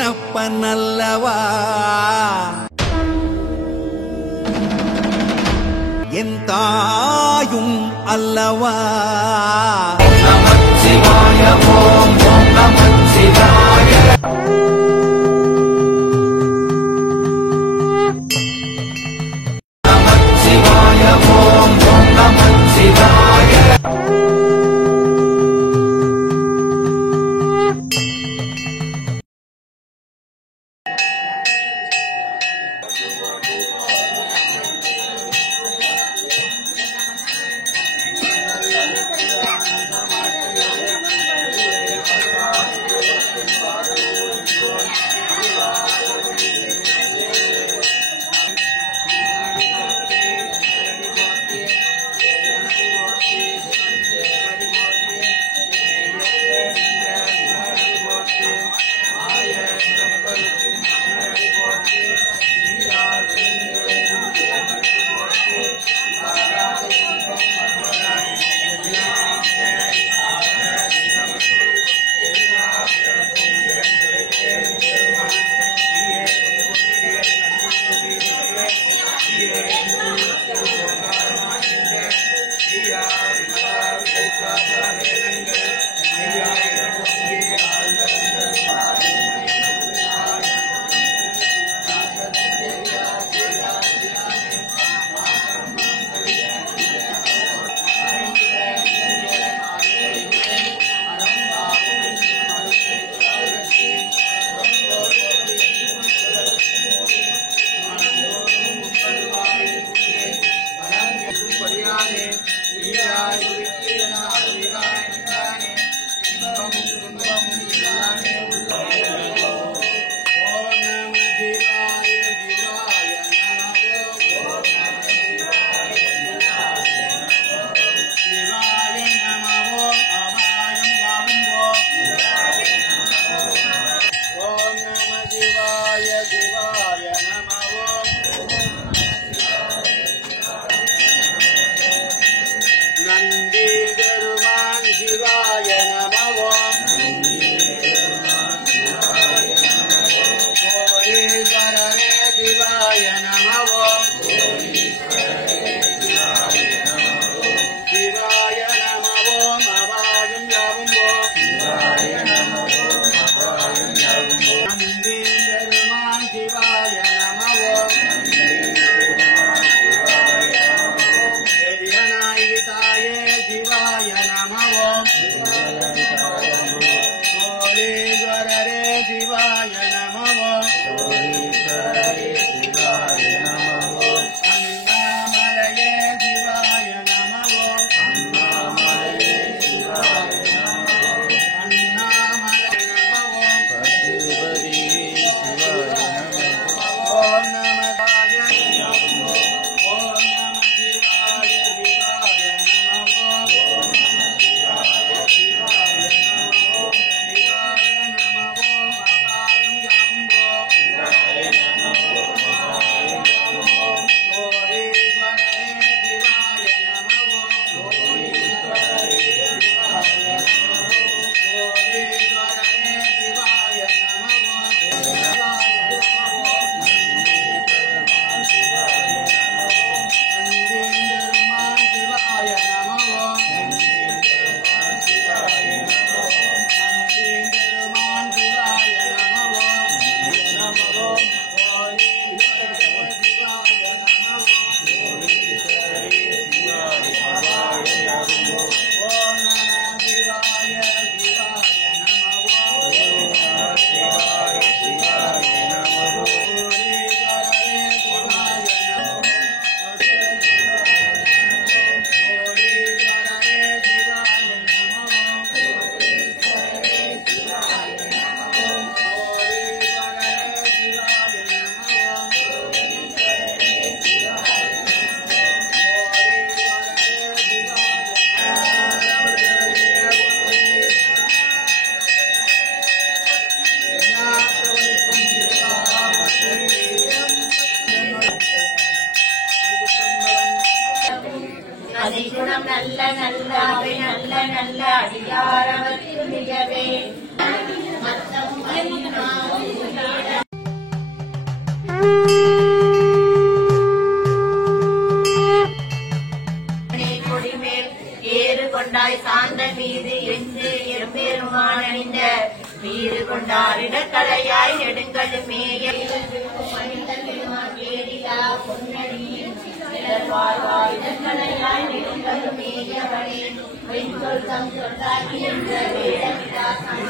என்னப்பனல்லவா என் தாயும் அல்லவா நமச்சிவாய ஓம் ஓம் நமச்சிவாய நமச்சிவாய ஓம் ஓம் நமச்சிவாய இன்று எம்பெருமான் அணிந்த வீறு கொண்டார் இடக்கலையாய் நெடுங்கல் மேய இடக்கலையாய் நெடுங்கல் மேயவனே வெண்சொல் தம் சொல்லாகி என்ற வேடமிதாசன்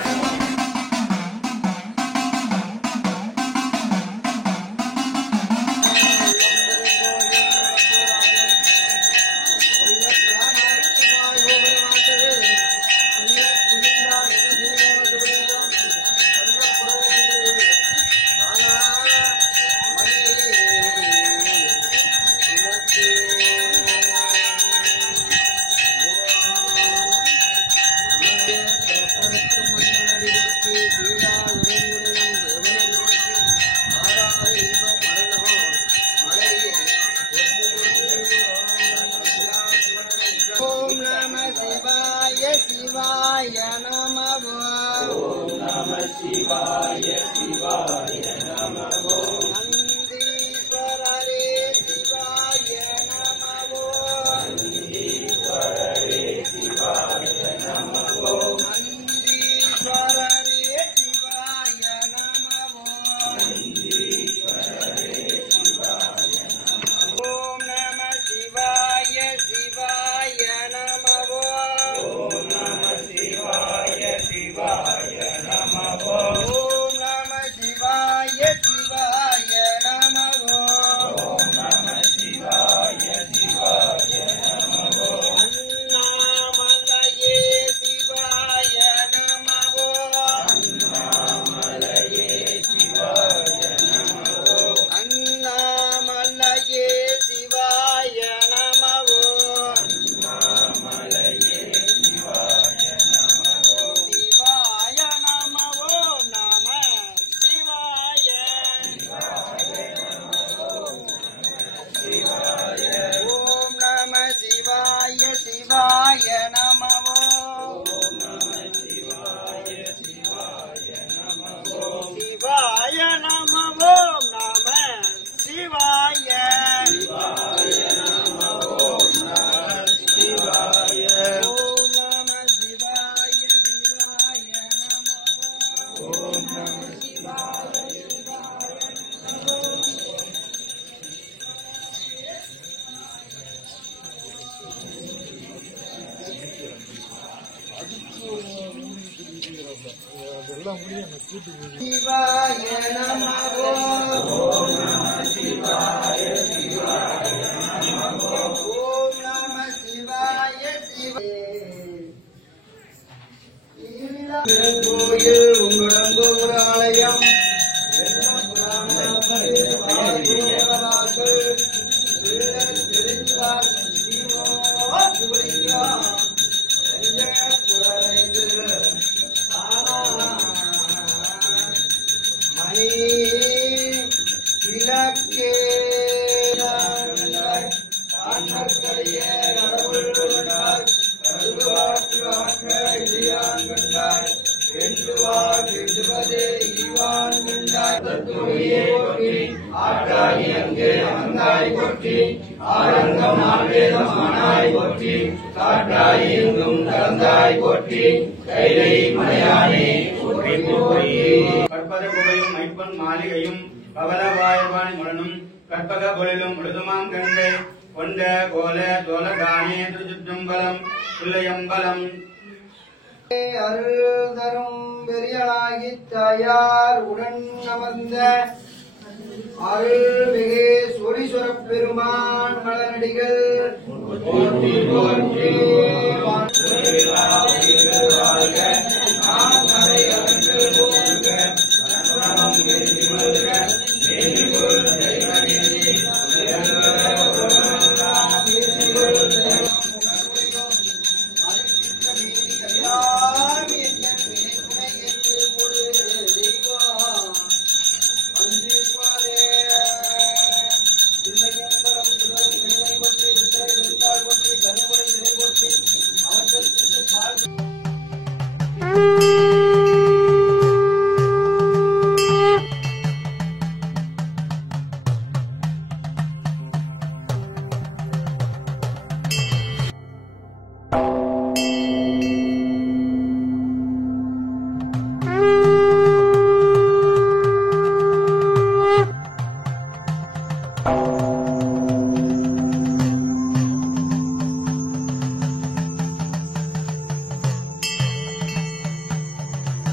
शिवाय नमः ओम नमः शिवाय शिवाय नमः नंदीश्वर रे शिवाय नमः नंदीश्वर रे शिवाय नमः नंदीश्वर रे शिवाय नमः नंदीश्वर रे शिवाय नमः ओम नमः शिवाय शिवाय नमः ओम नमः शिवाय शिवाय नमः ओम नमः शिवाय शिवाय नमः ओम नमः शिवाय शिवाय नमः अन्नामलये शिवाय नमः अन्नामलये शिवाय नमः अन्नामलये शिवाय नमः अन्नामलये शिवाय नमः शिवाय नमः नमः शिवाय ओम नमः शिवाय शिवाय नमः ओम नमः शिवाय शिवाय नमः शिवाय नमः ओम नमः शिवाय शिवाय नमः ओम नमः शिवाय ओम नमः शिवाय शिवाय नमः ओम नमः शिवाय शिवाय नमः ओम नमः शिवाय शिवाय नमः ओम नमः शिवाय கோயில் உங்களது ஒரு ஆலயம் மணி விளக்கே ஆற்றற்கரிய கடவுள் கண்டாய் கருவாற்று ஆற்ற இடியான் கண்டாய் எண்டுவார் எண்டுவதே இடிவான் கண்டாய் தத்துவையே போற்றி ஆற்றாகி அங்கே அமர்ந்தாய் போற்றி ஆரங்கம் நால்வேதம் ஆனாய் போற்றி காற்றாய் எங்கும் கலந்தாய் போற்றி கைலை மலையானே போற்றி போற்றி கற்பக புகையும் மைப்பன் மாளிகையும் பவளவாயவான் முரணும் கற்பக பொழிலும் முழுதுமாம் கண்டை கொண்ட கோல தோலகானே திருச்சுற்றம்பலம் பிள்ளையம்பலம் அருள் தரும் பெரியாகி தாயார் உடன் அமர்ந்த அருள்மிகு சோழீஸ்வரப் பெருமான் மலரடிகள் போற்றி போற்றி அவர்களுக்கு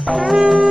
ஓம்